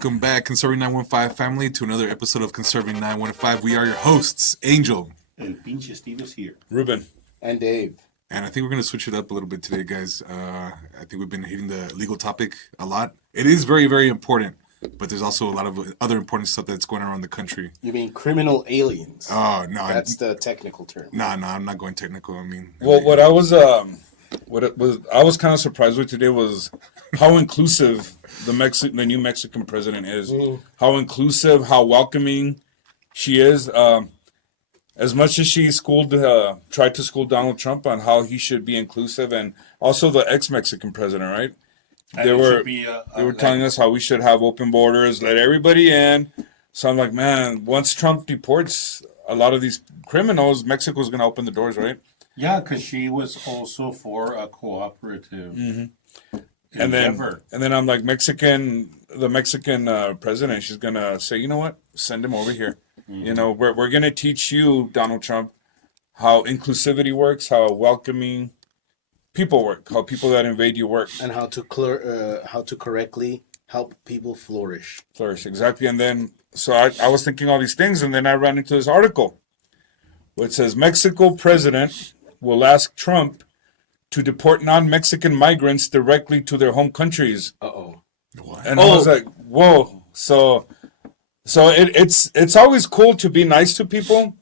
Welcome back, Conserving 915 family, to another episode of Conserving 915. We are your hosts, Angel. El pinche Steve is here. Ruben. And Dave. And I think we're going to switch it up a little bit today, guys. I think we've been hitting the legal topic a lot. It is very, very important, but there's also a lot of other important stuff that's going on around the country. You mean criminal aliens? Oh, no. That's the technical term. No, I'm not going technical. I mean... Well, what I was kind of surprised with today was how inclusive the new Mexican president is. How inclusive, how welcoming she is. As much as she tried to school Donald Trump on how he should be inclusive, and also the ex-Mexican president, right? They were telling us how we should have open borders, let everybody in. So I'm like, man, once Trump deports a lot of these criminals, Mexico's going to open the doors, right? Yeah, because she was also for a cooperative And endeavor. then I'm like, the Mexican president, she's going to say, you know what? Send him over here. You know, we're going to teach you, Donald Trump, how inclusivity works, how welcoming people work, how people that invade you work. And how to correctly help people flourish. Flourish, exactly. And then, so I was thinking all these things, and then I ran into this article which says Mexico president will ask Trump to deport non-Mexican migrants directly to their home countries. Uh-oh. What? And I was like, whoa. So it's always cool to be nice to people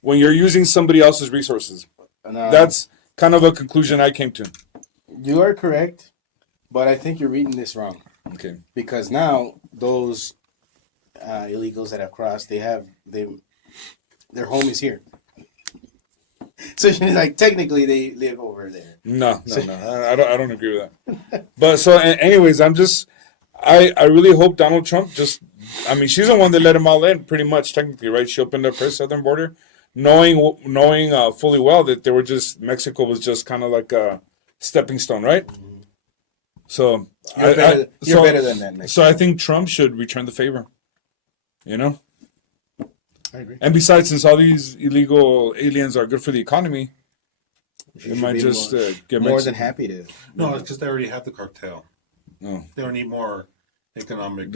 when you're using somebody else's resources. That's kind of a conclusion I came to. You are correct, but I think you're reading this wrong. Okay. Because now those illegals that have crossed, their home is here. So she's like, technically they live over there. No. I don't agree with that. But so, anyways, I really hope Donald Trump she's the one that let him all in, pretty much, technically, right? She opened up her southern border, knowing fully well that Mexico was just kind of like a stepping stone, right? So You're better than that. So I think Trump should return the favor. You know. I agree. And besides, since all these illegal aliens are good for the economy, You it should might be just get more Mexico. than happy to. No, it's because they already have the cartel. No. They don't need more economic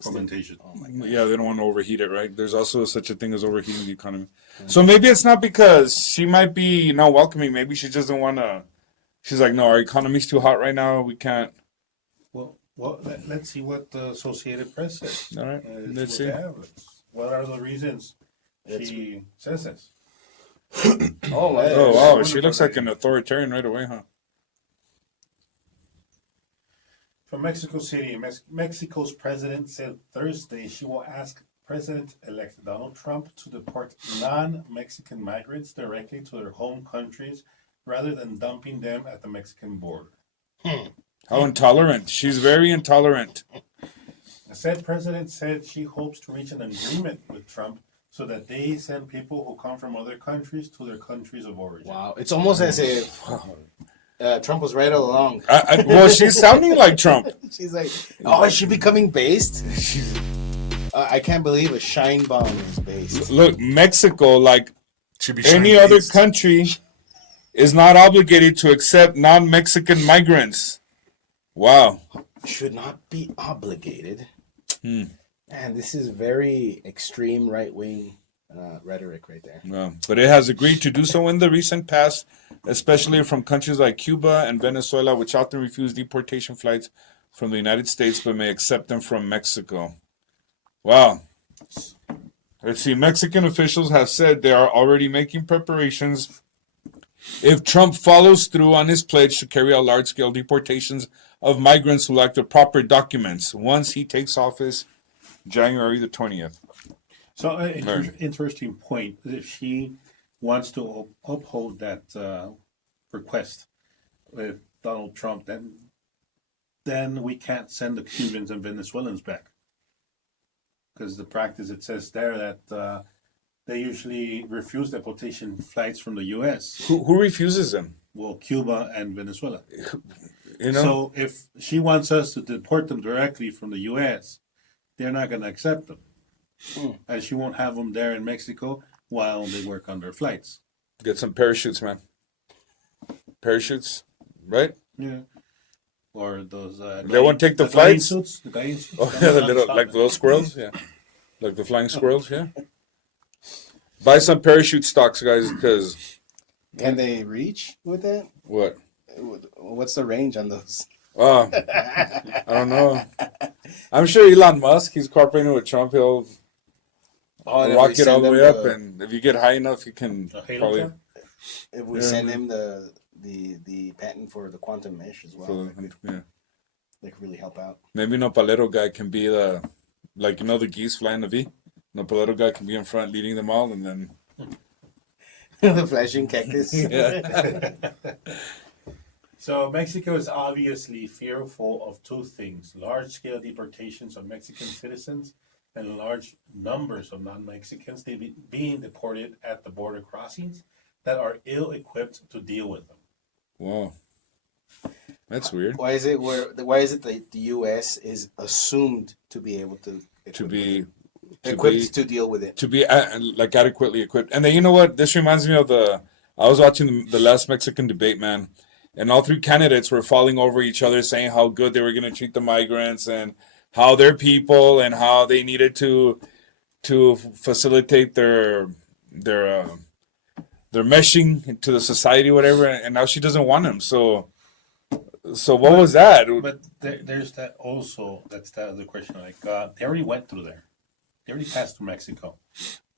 fomentation. Yeah, they don't want to overheat it, right? There's also such a thing as overheating the economy. So maybe it's not because she might be not welcoming. Maybe she just doesn't want to. She's like, no, our economy's too hot right now. We can't. Well, let's see what the Associated Press says. All right, let's see. What are the reasons she says this? Oh, wow. Oh, wow. She looks like an authoritarian right away, huh? From Mexico City, Mexico's president said Thursday she will ask President-elect Donald Trump to deport non-Mexican migrants directly to their home countries rather than dumping them at the Mexican border. How intolerant. She's very intolerant. The said president said she hopes to reach an agreement with Trump so that they send people who come from other countries to their countries of origin. Wow. It's almost as if Trump was right all along. Well, she's sounding like Trump. She's like, oh, is she becoming based? I can't believe a Sheinbaum is based. Look, Mexico, like Should be any shine-based. other country, is not obligated to accept non-Mexican migrants. Wow. Should not be obligated. And this is very extreme right-wing rhetoric right there. Well, but it has agreed to do so in the recent past, especially from countries like Cuba and Venezuela, which often refuse deportation flights from the United States but may accept them from Mexico. Wow. Let's see. Mexican officials have said they are already making preparations if Trump follows through on his pledge to carry out large-scale deportations of migrants who lack the proper documents once he takes office January the 20th. So, interesting point. If she wants to uphold that request with Donald Trump, then we can't send the Cubans and Venezuelans back. Because the practice, it says there that they usually refuse deportation flights from the U.S. Who refuses them? Well, Cuba and Venezuela. You know? So if she wants us to deport them directly from the U.S., they're not going to accept them. And she won't have them there in Mexico while they work on their flights. Get some parachutes, man. Parachutes, right? Yeah. or those. They won't take the gliding flights? suits. The gliding suits. Oh, yeah, the little, like the little squirrels, yeah, like the flying squirrels, yeah. Buy some parachute stocks, guys, because Can they reach with that? what? What's the range on those? Oh, I don't know. I'm sure Elon Musk, he's cooperating with Trump. He'll Oh, and if we rocket all send the them way up, and if you get high enough, you can A Halo probably. cam? if we Yeah, send man. him the patent for the quantum mesh as well, For, that could, yeah. that could really help out. Maybe Nopalero guy can be the, like, you know, the geese flying the V? Nopalero guy can be in front leading them all, and then. The flashing cactus. Yeah. So Mexico is obviously fearful of two things: large-scale deportations of Mexican citizens and large numbers of non-Mexicans being deported at the border crossings that are ill-equipped to deal with them. Wow. That's weird. Why is it that the U.S. is assumed to be able to equipped to deal with it? To be like adequately equipped. And then you know what? This reminds me of I was watching the last Mexican debate, man, and all three candidates were falling over each other, saying how good they were going to treat the migrants and how they're people and how they needed to facilitate their meshing into the society, whatever. And now she doesn't want them. So what was that? But there's that also. That's the other question. Like they already went through there. They already passed through Mexico.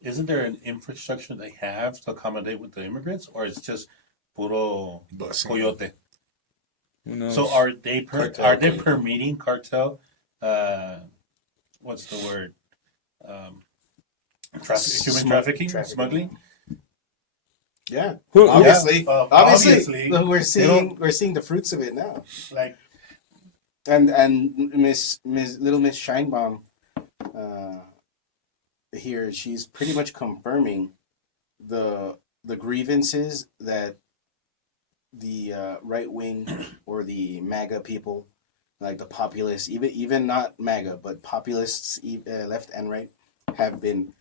Isn't there an infrastructure they have to accommodate with the immigrants, or it's just puro Busing. coyote? Who knows? So are they Cartel. permitting cartel? What's the word? Human trafficking, smuggling. Yeah, Who- obviously, Yeah, obviously, obviously, we're seeing the fruits of it now. Like And Miss Little Miss Sheinbaum, here she's pretty much confirming the grievances that the right wing or the MAGA people, like the populists, even not MAGA but populists, left and right, have been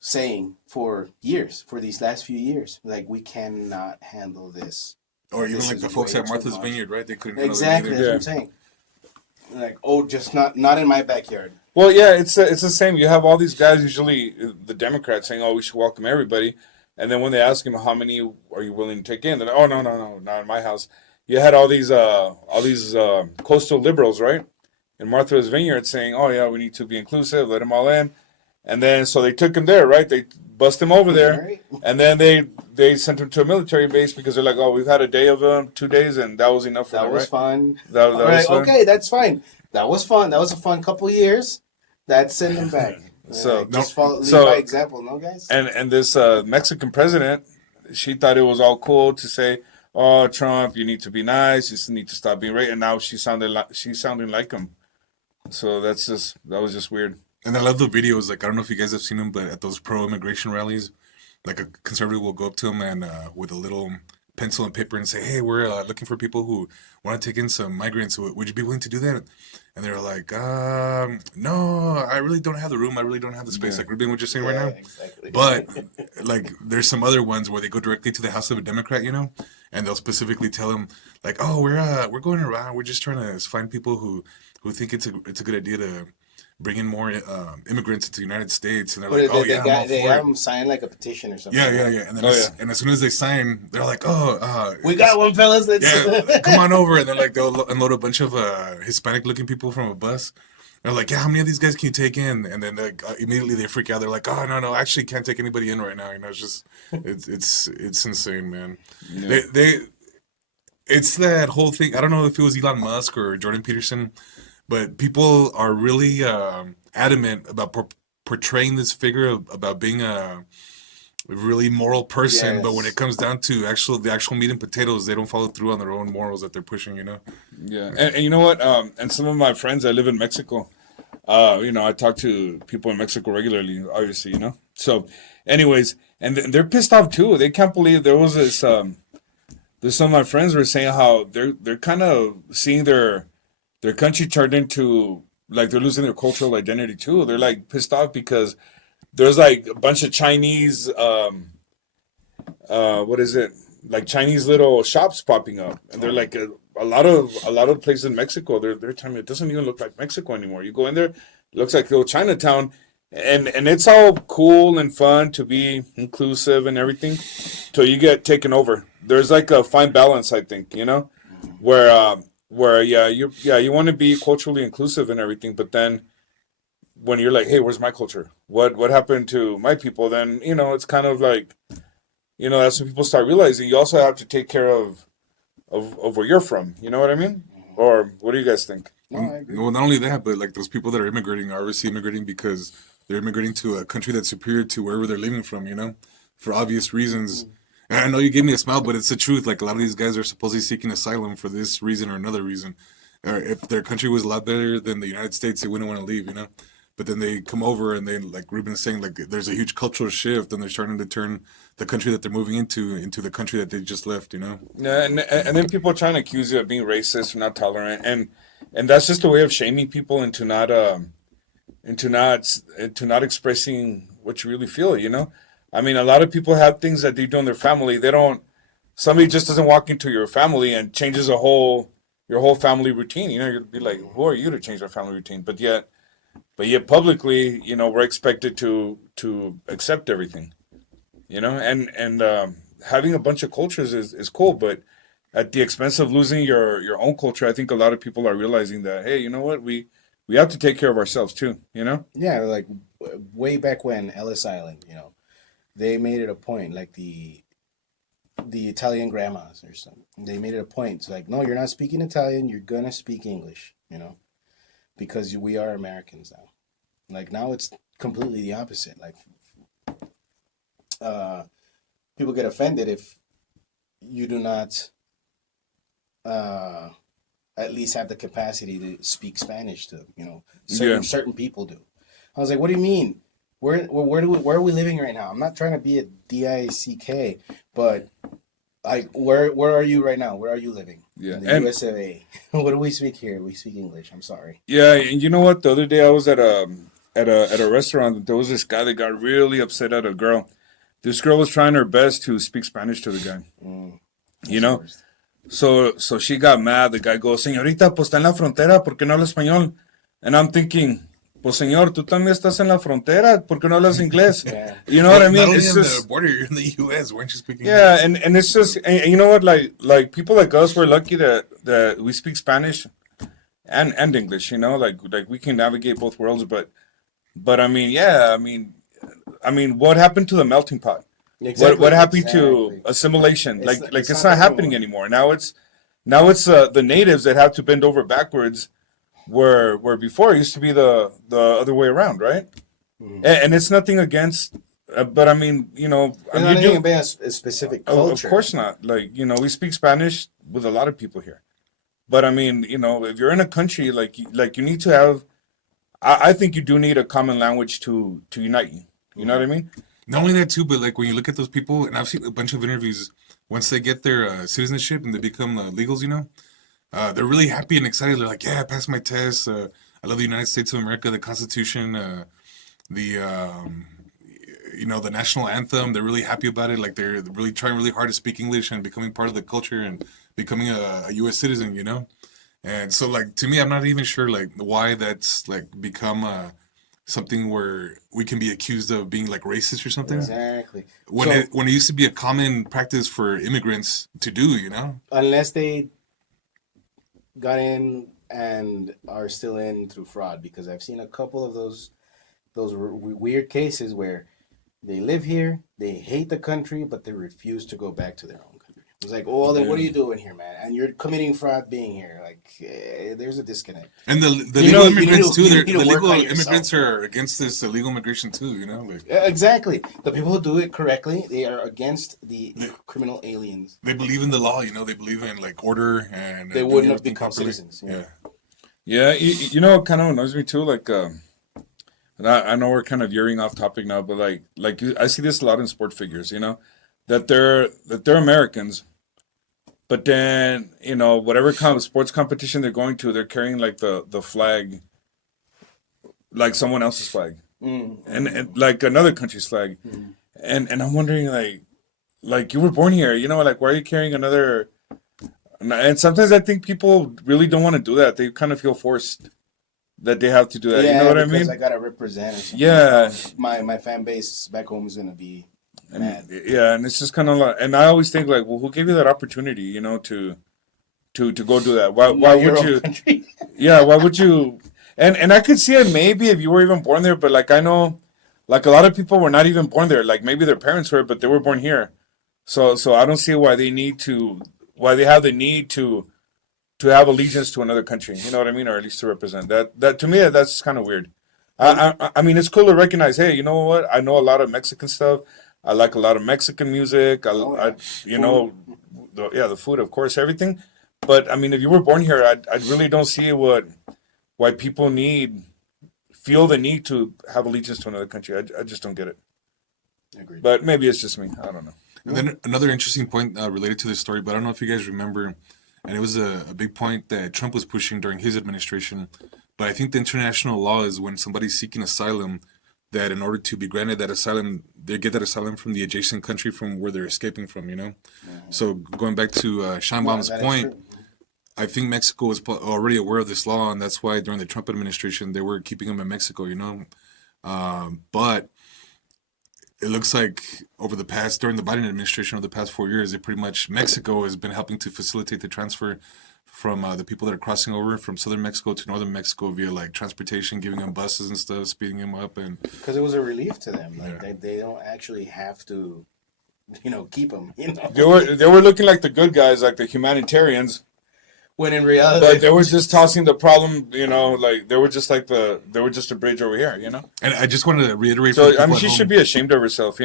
saying for years, for these last few years, like we cannot handle this. Or even This like is the folks way at too Martha's much. Vineyard, right? They couldn't handle it Exactly, either. that's what I'm saying. Like, oh, just not in my backyard. Well, yeah, it's the same. You have all these guys, usually the Democrats, saying, "Oh, we should welcome everybody," and then when they ask him, "How many are you willing to take in?" They're like, "Oh, no, not in my house." You had all these coastal liberals, right, in Martha's Vineyard, saying, "Oh yeah, we need to be inclusive, let them all in," and then so they took him there, right? They bust him over there, Right? and then they sent him to a military base because they're like, "Oh, we've had a day of 2 days, and that was enough for That them, was right?" fun. That All was right, fun. okay, that's fine. That was fun. That was a fun couple of years. That's send them back. So- Just lead so- by example, no, guys. And this Mexican president, she thought it was all cool to say, "Oh, Trump, you need to be nice. You just need to stop being racist." And now she's sounding like him. So that was just weird. And I love the videos. Like, I don't know if you guys have seen them, but at those pro-immigration rallies, like a conservative will go up to him and with a little pencil and paper and say, "Hey, we're looking for people who want to take in some migrants. Would you be willing to do that?" And they're like, "No, I really don't have the room. I really don't have the space." Yeah. Like, repeating what you're saying right now. Exactly. But like, there's some other ones where they go directly to the house of a Democrat, and they'll specifically tell them, like, "Oh, we're going around. We're just trying to find people who think it's a good idea to bring in more immigrants into the United States." And they're like, "Oh yeah, I'm all they for have it." them sign like a petition or something. Yeah. And then and as soon as they sign, they're like, "Oh, We got one, fellas. Let's yeah, come on over." And then like they'll unload a bunch of Hispanic-looking people from a bus. They're like, "Yeah, how many of these guys can you take in?" And then immediately they freak out. They're like, "Oh no, I actually can't take anybody in right now." It's just, it's insane, man. Yeah. It's that whole thing. I don't know if it was Elon Musk or Jordan Peterson, but people are really adamant about portraying this figure about being a really moral person. But when Yes. it comes down to the actual meat and potatoes, they don't follow through on their own morals that they're pushing. Yeah, and you know what? And some of my friends that live in Mexico, I talk to people in Mexico regularly, obviously, So, anyways, and they're pissed off too. They can't believe there was this. There's some of my friends were saying how they're kind of seeing their country turned into like they're losing their cultural identity too. They're like pissed off because there's like a bunch of Chinese what is it? Like Chinese little shops popping up, and they're like a lot of places in Mexico, they're telling me it doesn't even look like Mexico anymore. You go in there, it looks like little Chinatown, and it's all cool and fun to be inclusive and everything, till you get taken over. There's like a fine balance, I think, where you want to be culturally inclusive and everything, but then when you're like, hey, where's my culture? What happened to my people? Then it's kind of like that's when people start realizing you also have to take care of where you're from. You know what I mean? Or what do you guys think? No, I agree. Well, not only that, but like those people that are immigrating are obviously immigrating because they're immigrating to a country that's superior to wherever they're living from, for obvious reasons. And I know you gave me a smile, but it's the truth. Like a lot of these guys are supposedly seeking asylum for this reason or another reason. Or if their country was a lot better than the United States, they wouldn't want to leave. But then they come over and they, like Ruben's saying, like there's a huge cultural shift and they're starting to turn the country that they're moving into the country that they just left. Yeah, and then people are trying to accuse you of being racist or not tolerant, and that's just a way of shaming people into not expressing what you really feel. I mean, a lot of people have things that they do in their family. Somebody just doesn't walk into your family and changes your whole family routine. You'd be like, who are you to change our family routine? But yet publicly, we're expected to accept everything. And having a bunch of cultures is cool, but at the expense of losing your own culture, I think a lot of people are realizing that, hey, you know what, we have to take care of ourselves too. Yeah, like way back when Ellis Island, they made it a point, like the Italian grandmas or something. They made it a point. It's like, no, you're not speaking Italian. You're gonna speak English. Because we are Americans now. Like now it's completely the opposite. Like people get offended if you do not at least have the capacity to speak Spanish to certain people do. I was like, what do you mean? Where are we living right now? I'm not trying to be a DICK, but like where are you right now? Where are you living? Yeah, in the USA. What do we speak here? We speak English. I'm sorry. Yeah, and you know what? The other day I was at a restaurant. There was this guy that got really upset at a girl. This girl was trying her best to speak Spanish to the guy. So she got mad. The guy goes, "Señorita, pues está en la frontera, ¿por qué no habla español?" And I'm thinking, pues señor, tú también estás en la frontera, ¿por qué no hablas inglés? Yeah. You know what I mean? Not only It's on just the border, you're in the U.S. Weren't you speaking? yeah, and it's just, and you know what, like people like us, we're lucky that we speak Spanish and English. Like we can navigate both worlds. But I mean, yeah, I mean, what happened to the melting pot? Exactly. What happened to assimilation? It's not happening anymore. Now it's the natives that have to bend over backwards, where before it used to be the other way around, right? And it's nothing against, but I mean, Anything about a specific culture. Of course not. Like we speak Spanish with a lot of people here, but I mean, if you're in a country like you need to have, I think you do need a common language to unite you. You know what I mean? Not only that too, but like when you look at those people, and I've seen a bunch of interviews, once they get their citizenship and they become legals, they're really happy and excited. They're like, yeah, I passed my test. I love the United States of America, the Constitution, the national anthem. They're really happy about it. Like they're really trying really hard to speak English and becoming part of the culture and becoming a U.S. citizen, And so like, to me, I'm not even sure like why that's like become something where we can be accused of being like racist or something. Exactly. When it used to be a common practice for immigrants to do, Unless they got in and are still in through fraud, because I've seen a couple of those weird cases where they live here, they hate the country, but they refuse to go back to their own country. It's like, oh, then what are you doing here, man? And you're committing fraud being here. Like, there's a disconnect. And the legal immigrants too. The legal immigrants are against this illegal immigration too. Like, exactly. The people who do it correctly, they are against the criminal aliens. They believe in the law. They believe in like order, and they wouldn't have become citizens. Yeah. It kind of annoys me too. Like, and I know we're kind of veering off topic now, but like I see this a lot in sport figures. That they're Americans. But then, whatever kind of sports competition they're going to, they're carrying like the flag, like someone else's flag, and like another country's flag, and I'm wondering like you were born here, like why are you carrying another And sometimes I think people really don't want to do that. They kind of feel forced that they have to do that. Yeah, You know what I because mean? I gotta represent. Or something. Yeah. My fan base back home is gonna be mad. Yeah, and it's just kind of like, and I always think like, well, who gave you that opportunity? You know, to go do that? Why Not your would own you? country. Yeah, why would you? And I could see it maybe if you were even born there, but like I know, like a lot of people were not even born there. Like maybe their parents were, but they were born here. So I don't see why they have the need to have allegiance to another country. You know what I mean, or at least to represent that. That to me, that's kind of weird. I mean, it's cool to recognize. Hey, you know what? I know a lot of Mexican stuff. I like a lot of Mexican music. I you know, the food, of course, everything. But I mean, if you were born here, I really don't see why people feel the need to have allegiance to another country. I just don't get it. Agreed. But maybe it's just me. I don't know. And then another interesting point related to this story, but I don't know if you guys remember, and it was a big point that Trump was pushing during his administration. But I think the international law is when somebody's seeking asylum, that in order to be granted that asylum, they get that asylum from the adjacent country from where they're escaping from, you know? So going back to Scheinbaum's that is point, true. I think Mexico was already aware of this law, and that's why during the Trump administration, they were keeping them in Mexico, you know? But it looks like during the Biden administration over the past 4 years, Mexico has been helping to facilitate the transfer from the people that are crossing over from southern Mexico to northern Mexico via like transportation, giving them buses and stuff, speeding them up, and Because it was a relief to them. Like they don't actually have to, keep them. They were looking like the good guys, like the humanitarians. When in reality, But they were just tossing the problem, like they were just a bridge over here, And I just wanted to reiterate. So I mean, she should be ashamed of herself,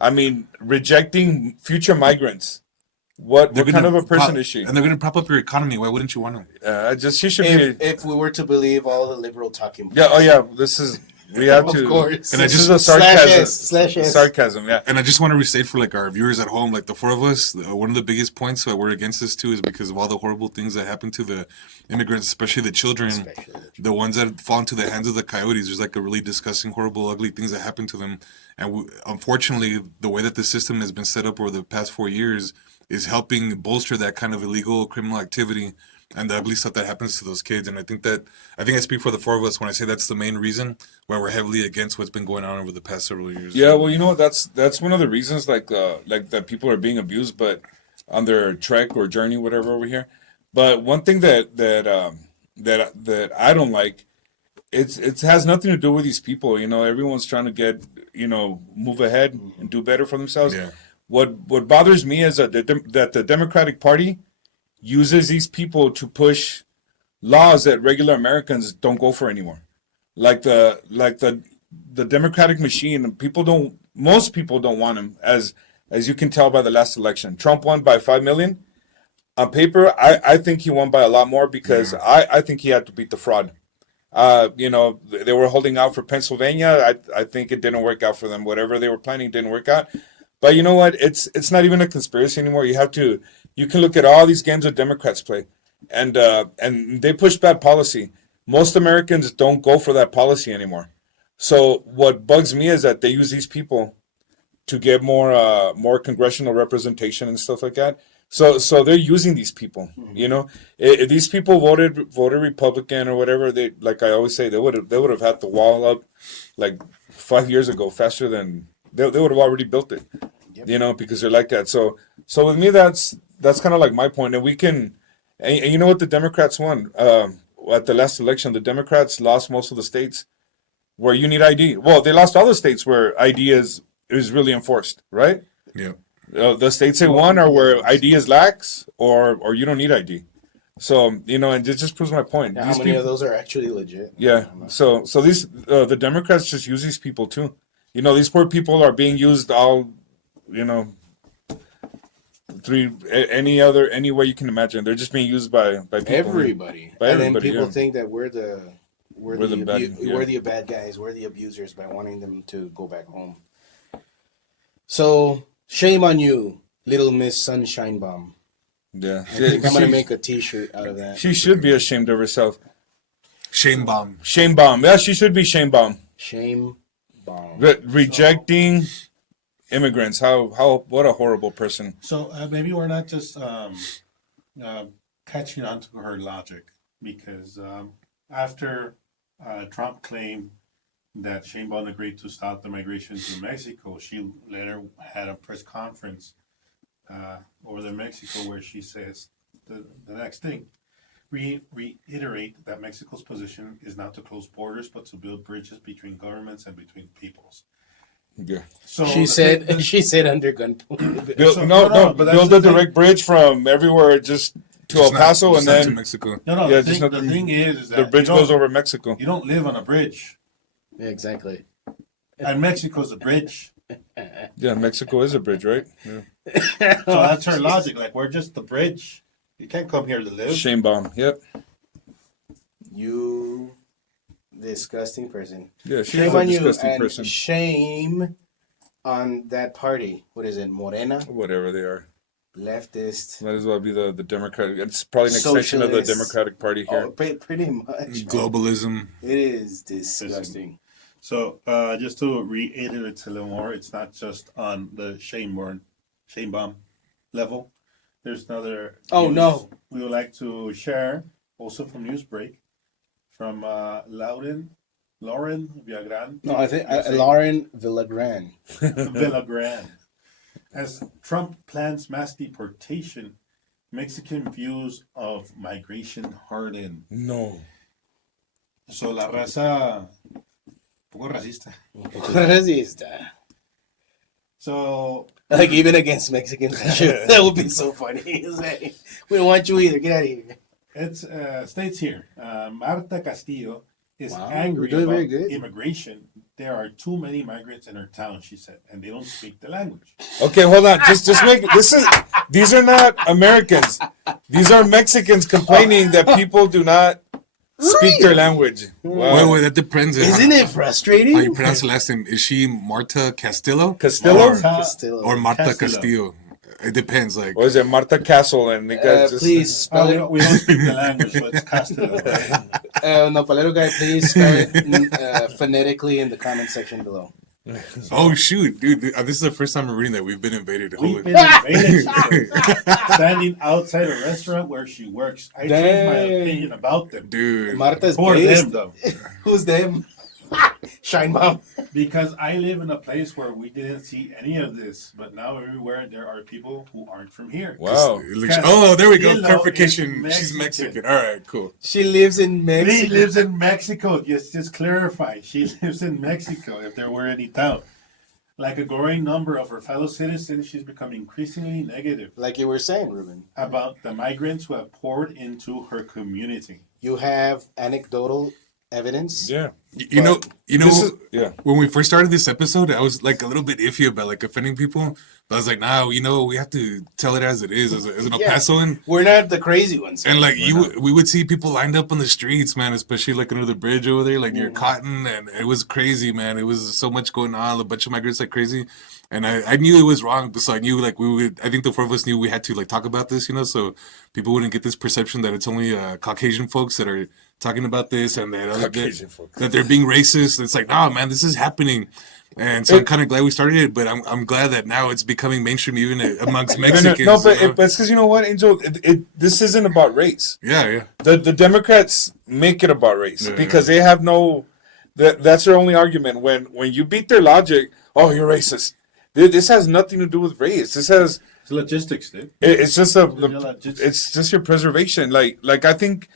I mean, rejecting future migrants. What kind of a person is she? And they're going to prop up your economy. Why wouldn't you want to? She should be. If we were to believe all the liberal talking points. Yeah. Oh yeah. We have Of to. course. And This is a sarcasm. /S. Sarcasm. Yeah. And I just want to restate for like our viewers at home, like the four of us, one of the biggest points that we're against this too is because of all the horrible things that happen to the immigrants, especially the children, the ones that fall into the hands of the coyotes. There's like a really disgusting, horrible, ugly things that happen to them. And unfortunately, the way that the system has been set up over the past 4 years is helping bolster that kind of illegal criminal activity and the ugly stuff that happens to those kids. And I think I speak for the four of us when I say that's the main reason why we're heavily against what's been going on over the past several years. Yeah, well, that's one of the reasons, like that people are being abused, but on their trek or journey, whatever, over here. But one thing that I don't like, it has nothing to do with these people. Everyone's trying to get move ahead and do better for themselves. Yeah. What bothers me is that the Democratic Party uses these people to push laws that regular Americans don't go for anymore. Like the Democratic machine, most people don't want him, as you can tell by the last election. Trump won by 5 million. On paper, I think he won by a lot more because I think he had to beat the fraud. They were holding out for Pennsylvania. I think it didn't work out for them. Whatever they were planning didn't work out. But you know what? It's not even a conspiracy anymore. You can look at all these games that Democrats play, and they push bad policy. Most Americans don't go for that policy anymore. So what bugs me is that they use these people to get more congressional representation and stuff like that. So they're using these people. If these people voted Republican or whatever, they, like I always say, they would have had the wall up like 5 years ago, faster than they would have already built it. Yep. Because they're like that. So with me, that's kind of like my point. And we can, and you know what, the Democrats won at the last election. The Democrats lost most of the states where you need ID. Well, they lost all the states where ID is really enforced, right? Yeah. The states they won are where ID is lax or you don't need ID. So, and it just proves my point. Now, how many of those are actually legit? Yeah. So these the Democrats just use these people too. These poor people are being used all, any way you can imagine. They're just being used by people. Everybody. And then people yeah. think that we're the bad guys, we're the abusers by wanting them to go back home. So shame on you, Little Miss Sheinbaum. Yeah. I think I'm gonna make a T-shirt out of that. She should be ashamed of herself. Sheinbaum. Sheinbaum. Yeah, she should be Sheinbaum. Shame. Rejecting immigrants. What a horrible person. So maybe we're not just catching on to her logic because after Trump claimed that Sheinbaum agreed to stop the migration to Mexico, she later had a press conference over there in Mexico where she says the next thing. Reiterate that Mexico's position is not to close borders, but to build bridges between governments and between peoples. Yeah. So She said under gunpoint. Build, So- no, no, no, but that's build the a thing. direct bridge from everywhere just to El Just not- Paso, just and not to then Mexico. No, Yeah, the just thing, not- the thing is the that bridge you don't- goes over Mexico. You don't live on a bridge, Yeah, exactly. and Mexico's a bridge. Yeah, Mexico is a bridge, right? Yeah. So that's her logic. Like we're just the bridge. You can't come here to live. Sheinbaum. Yep. You disgusting person. Yeah, she's Shame a on you disgusting and person. shame on that party. What is it? Morena? Whatever they are. Leftist. Might as well be the Democratic. It's probably an extension of the Socialist. Democratic Party here. Oh, pretty much. Globalism. It is disgusting. So just to reiterate a little more, it's not just on the Sheinbaum level. There's another. Oh, news no. We would like to share also from Newsbreak from Lauren Villagrán. No, I think Lauren Villagran. Villagrán. As Trump plans mass deportation, Mexican views of migration harden. No. So la raza, un poco racista. Racista. So Like even against Mexicans. That would be so funny. It's like, we don't want you either. Get out of here. it states here, Marta Castillo is Wow, angry you're doing about very good. immigration. There are too many migrants in her town, she said, and they don't speak the language. Okay, hold on. Just make these are not Americans. These are Mexicans complaining that people do not speak their language. Wow. Wait, that depends. on Isn't how, it frustrating? how you pronounce the last name? Is she Marta Castillo? Castillo? Or, Castillo. or Marta Castillo. Castillo? It depends. Like, Or is it Marta Castle? And the guy just, Please spell We it. don't, we don't speak the language, so it's Castillo. Right? Nopalero guy, please spell it phonetically in the comment section below. oh shoot, dude! This is the first time I'm reading that we've been invaded. We've Holy, been invaded. She said. Standing outside a restaurant where she works. I changed my Dang. opinion about them. dude. Marta's For based. them, though. Who's them? Sheinbaum. Because I live in a place where we didn't see any of this, but now everywhere there are people who aren't from here. wow. Oh, there we go. Castillo Clarification. is She's Mexican. Mexican. All right, cool. She lives in She Mexico. lives in Mexico. Just clarify. She lives in Mexico, if there were any doubt. Like a growing number of her fellow citizens, she's become increasingly negative Like you were saying, Ruben. about the migrants who have poured into her community. You have anecdotal evidence. Yeah. You know, This is, yeah. when we first started this episode, I was like a little bit iffy about like offending people. But I was like, nah, we have to tell it as it is, as an El Yeah. Pasoan. We're not the crazy ones. And like we would see people lined up on the streets, man, especially like under the bridge over there, like near Cotton, and it was crazy, man. It was so much going on, a bunch of migrants like crazy, and I knew it was wrong, but so I knew like we would. I think the four of us knew we had to like talk about this, so people wouldn't get this perception that it's only Caucasian folks that are talking about this, and Caucasian that, folks. that they're being racist. It's like, nah, man, this is happening. And so I'm kind of glad we started it, but I'm glad that now it's becoming mainstream even amongst Mexicans. No, but you know? it's because you know what, Angel? This isn't about race. yeah. The Democrats make it about race Yeah, because they have no. That's their only argument. When you beat their logic, oh, you're racist. This has nothing to do with race. This has. It's logistics, dude. It's just Logistics. it's just your preservation. Like I think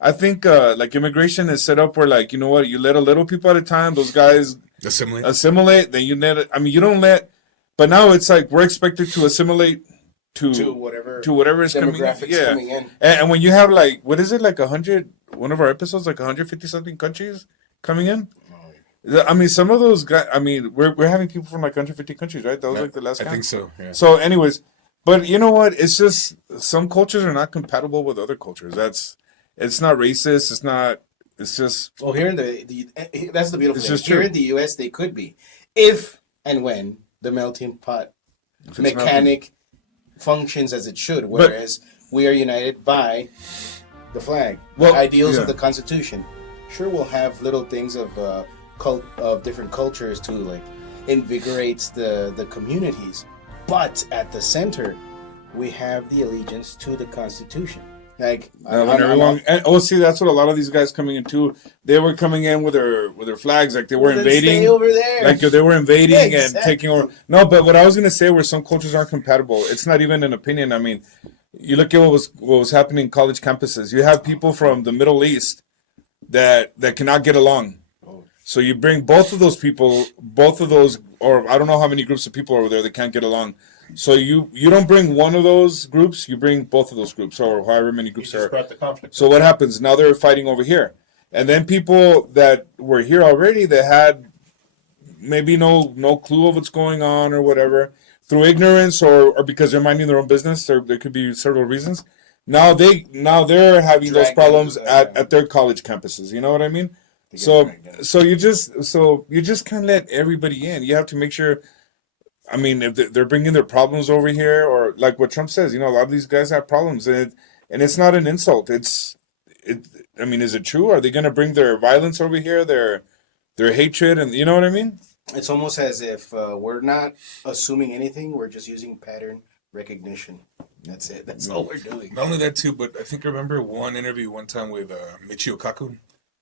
like immigration is set up where like you know what, you let a little people at a time. Those guys assimilate. Then you let it. I mean, you don't let. But now it's like we're expected to assimilate to whatever is coming. demographics Yeah, coming in. and when you have like what is it like 100? One of our episodes like 150 something countries coming in. I mean, some of those guys. I mean, we're having people from like 150 countries, right? That was like the last. I count. think so. Yeah. So, anyways, but you know what? It's just some cultures are not compatible with other cultures. It's not racist. It's not. It's just. Well, here in that's the beautiful It's thing. just Here true. in the U.S., they could be, if and when the melting pot it's mechanic functions as it should. Whereas we are united by the flag, Well, the ideals yeah. of the Constitution. Sure, we'll have little things of of different cultures to like invigorate the communities, but at the center, we have the allegiance to the Constitution. Like, When everyone, see, that's what a lot of these guys coming in too. They were coming in with their flags, like they were then invading, stay over there. like they were invading Yeah, and exactly. taking over. No, but what I was gonna say were some cultures aren't compatible. It's not even an opinion. I mean, you look at what was happening in college campuses. You have people from the Middle East that cannot get along. So you bring both of those people, or I don't know how many groups of people over there that can't get along. So you don't bring one of those groups, you bring both of those groups, or however many He groups just are. brought the conflict. So what happens? Now they're fighting over here. And then people that were here already that had maybe no clue of what's going on or whatever, through ignorance or because they're minding their own business, there could be several reasons. Now they're having those Dragged problems into the- at their college campuses. You know what I mean? So you just can't let everybody in. You have to make sure. I mean, if they're bringing their problems over here, or like what Trump says, a lot of these guys have problems, and it's not an insult. I mean, is it true? Are they going to bring their violence over here, their hatred, and you know what I mean? It's almost as if we're not assuming anything. We're just using pattern recognition. That's it. That's all we're doing. Not only that too, but I think I remember one interview one time with Michio Kaku.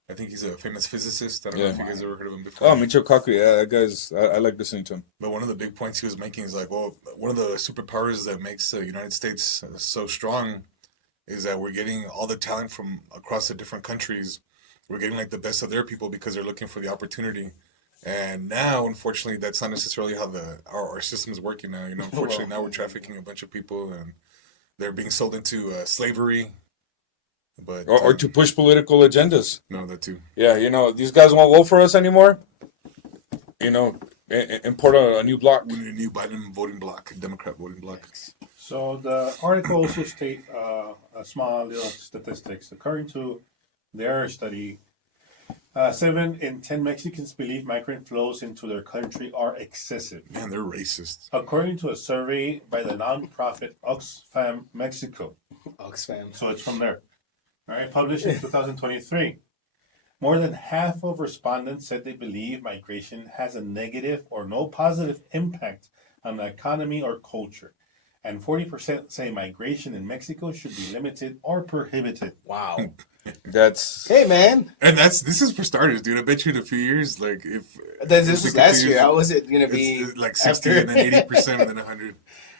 I think he's a famous physicist. I don't know if you guys ever heard of him before. Oh, Michio Kaku, yeah, that guy's. I like listening to him. But one of the big points he was making is like, well, one of the superpowers that makes the United States so strong is that we're getting all the talent from across the different countries. We're getting like the best of their people because they're looking for the opportunity. And now, unfortunately, that's not necessarily how our system is working now. Unfortunately, now we're trafficking a bunch of people and they're being sold into slavery. But Or to push political agendas. no, that too. Yeah, these guys won't vote for us anymore. Import a new bloc. We need a new Biden voting bloc, Democrat voting bloc. So the article also state a small little statistics. According to their study, 7 in 10 Mexicans believe migrant flows into their country are excessive. Man, they're racist. According to a survey by the nonprofit Oxfam Mexico. Oxfam. So it's from there. All right, published in 2023. More than half of respondents said they believe migration has a negative or no positive impact on the economy or culture. And 40% say migration in Mexico should be limited or prohibited. Wow. That's Hey, man. And this is for starters, dude. I bet you in a few years, like if This if was we last continue- year. How was it going to be? it's like 60 after? and then 80% and then 100.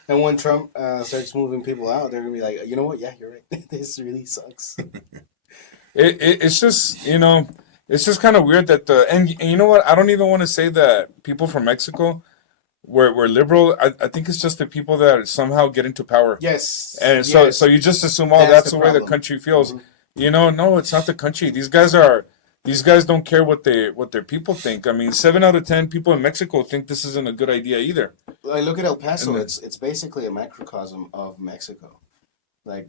And when Trump starts moving people out, they're going to be like, you know what? Yeah, you're right. This really sucks. it's just it's just kind of weird that and you know what, I don't even want to say that people from Mexico were liberal. I think it's just the people that somehow get into power. Yes. And yes. so you just assume, That's that's the the way the problem. country feels. No, it's not the country. These guys don't care what their people think. I mean, 7 out of 10 people in Mexico think this isn't a good idea either. Like, look at El Paso. And It's basically a microcosm of Mexico. Like,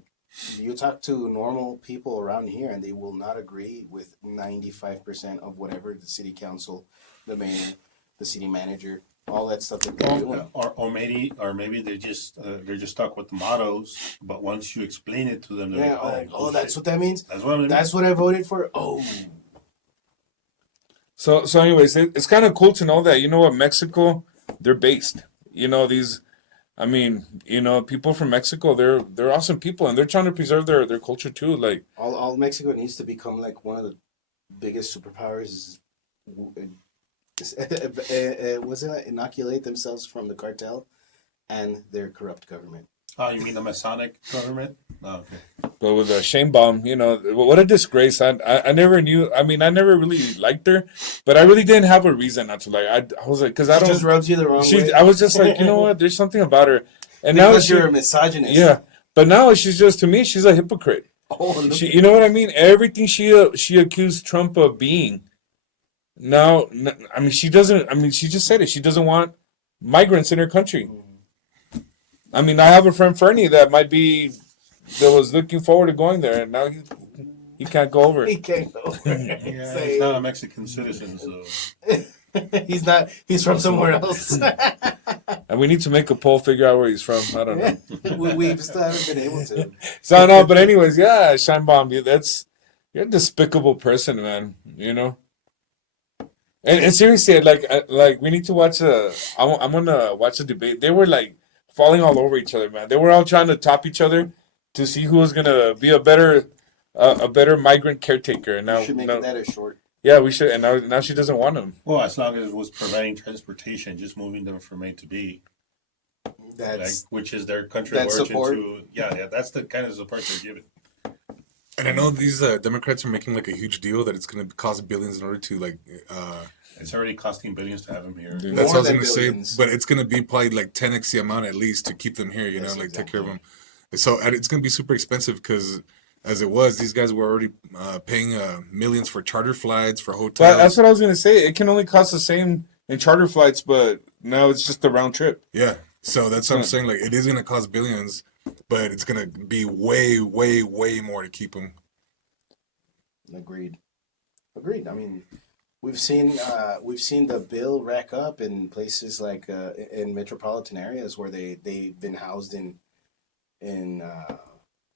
you talk to normal people around here, and they will not agree with 95% of whatever the city council, the mayor, the city manager, all that stuff that they're doing. Or maybe they're just stuck with the mottos. But once you explain it to them, they're Yeah. like, Oh, that's what that means. That's what I mean. That's what I voted for. Oh. So anyways, it's kind of cool to know that what, Mexico, they're based. I mean, people from Mexico, they're awesome people, and they're trying to preserve their culture too. Like All Mexico needs to become like one of the biggest superpowers. Was it inoculate themselves from the cartel and their corrupt government? Oh, you mean the Masonic government? Oh, okay. but with Sheinbaum, what a disgrace. I never knew. I mean, I never really liked her, but I really didn't have a reason not to like. I was like, because I She don't. just rubs you the wrong way. I was just like, you know what? There's something about her, and now Because you're a misogynist. yeah. But now to me, she's a hypocrite. Oh, look She, you know what I mean? Everything she accused Trump of being. Now, I mean, she doesn't. I mean, she just said it. She doesn't want migrants in her country. I mean, I have a friend Fernie that was looking forward to going there, and now he can't go over. he can't go. Yeah, he's not a Mexican citizen, so He's not. He's from somewhere else. And we need to make a poll, figure out where he's from. I don't know. we still haven't been able to. So no, but anyways, yeah, Sheinbaum, you're a despicable person, man. And seriously, like we need to watch I'm gonna watch a debate. They were like falling all over each other, man. They were all trying to top each other to see who was gonna be a better migrant caretaker. And now, You should make that a short. yeah, we should. And now she doesn't want him. Well, as long as it was providing transportation, just moving them from A to B, That's which is their country of That's origin support. to, yeah, that's the kind of support they're giving. And I know these Democrats are making like a huge deal that it's going to cost billions in order to like. It's already costing billions to have them here. Yeah. That's what I was than going to billions. say, but it's going to be probably like 10x the amount at least to keep them here. You Yes, know, like exactly. take care of them. So and it's going to be super expensive because. As it was, these guys were already paying millions for charter flights, for But hotels. that's what I was gonna say. It can only cost the same in charter flights, but now it's just a round trip. Yeah. So that's what I'm saying. Like, it is going to cost billions, but it's going to be way, way, way more to keep them. Agreed. I mean, we've seen the bill rack up in places like in metropolitan areas where they've been housed in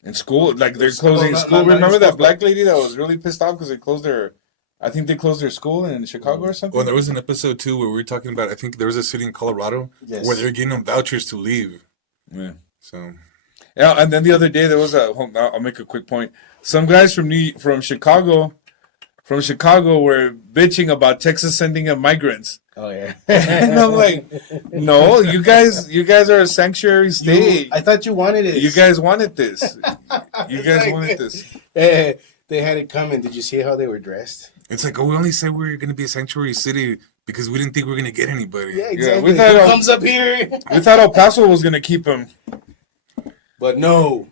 In school, like they're Well, closing not- school. not in Remember school, that black lady that was really pissed off because they closed their. I think they closed their school in Chicago or something. Well, there was an episode too where we were talking about. I think there was a city in Colorado Yes. where they're getting them vouchers to leave. Yeah. So Yeah, and then the other day there was a. I'll make a quick point. Some guys from Chicago were bitching about Texas sending in migrants, Oh yeah. and I'm like, no, you guys are a sanctuary state. I thought you wanted it. You guys wanted this. You It's guys like- wanted this. They had it coming. Did you see how they were dressed? it's like, oh, we only said we were going to be a sanctuary city because we didn't think we were going to get anybody. Yeah, we exactly. thought- Who comes up here? We thought El Paso was gonna keep him. But no.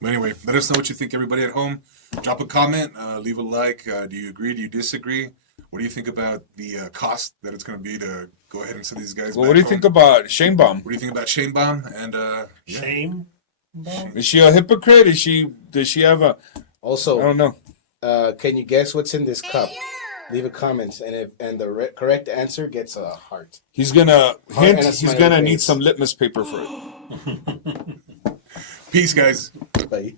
But anyway, let us know what you think, everybody at home. Drop a comment, leave a like. Do you agree? Do you disagree? What do you think about the cost that it's going to be to go ahead and send these guys Well, back what do you home? think about Sheinbaum? What do you think about Sheinbaum? And yeah. Shame. Is she a hypocrite? Does she have a? Also, I don't know. can you guess what's in this cup? Leave a comment, and the correct answer gets a heart. He's gonna hint. and a He's smiley gonna need face. some litmus paper for it. Peace, guys. Bye.